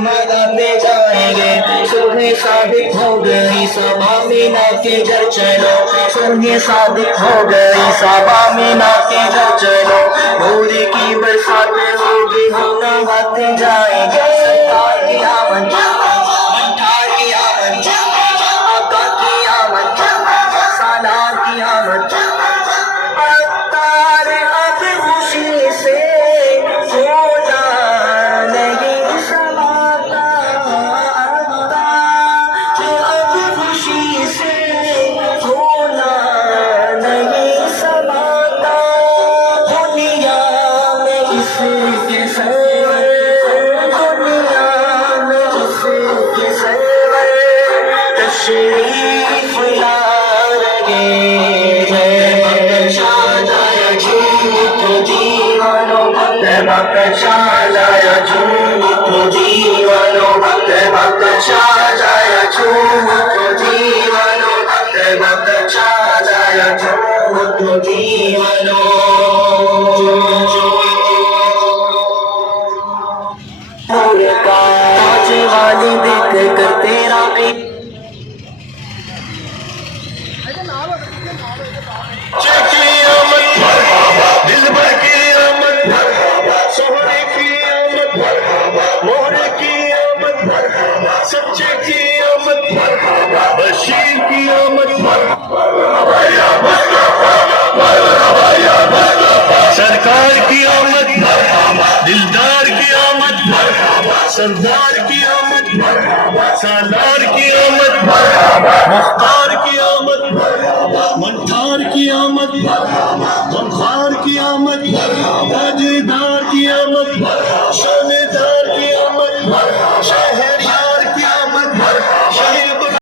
मनाते जाएंगे। सुबह साबित हो गई सबा मीना के घर चलो, सुबह साबित हो गई सबा मीना के घर चलो। नूर की बरसात होगी हम नहाते जाएंगे। सरकार की आमद, मंठार की आमद, आका की आमद, सालार की आमद। अत्तार अब खुशी से होना नहीं समाता, अत्तार अब खुशी से होना नहीं समाता। दुनिया में इसके सरवर, दुनिया में इसके सरवर तशरीफ ला रहे हैं। बख्शाया झूठ दीवानों, बख्शाया झूठ दीवानों, बख्शाया झूठ दीवानों, बख्शाया झूठ दीवानों। नूर का आज वाली देख कर तेरा दिल भर की आमद, सोहरे की आमद, मोहरे की आमद, सच्चे की आमद, बशीर की आमद, सरकार की आमद, दिलदार की आमद, सरदार की आमद, सालार की आमद, मुख्तार की आमद, मंठार की आमद।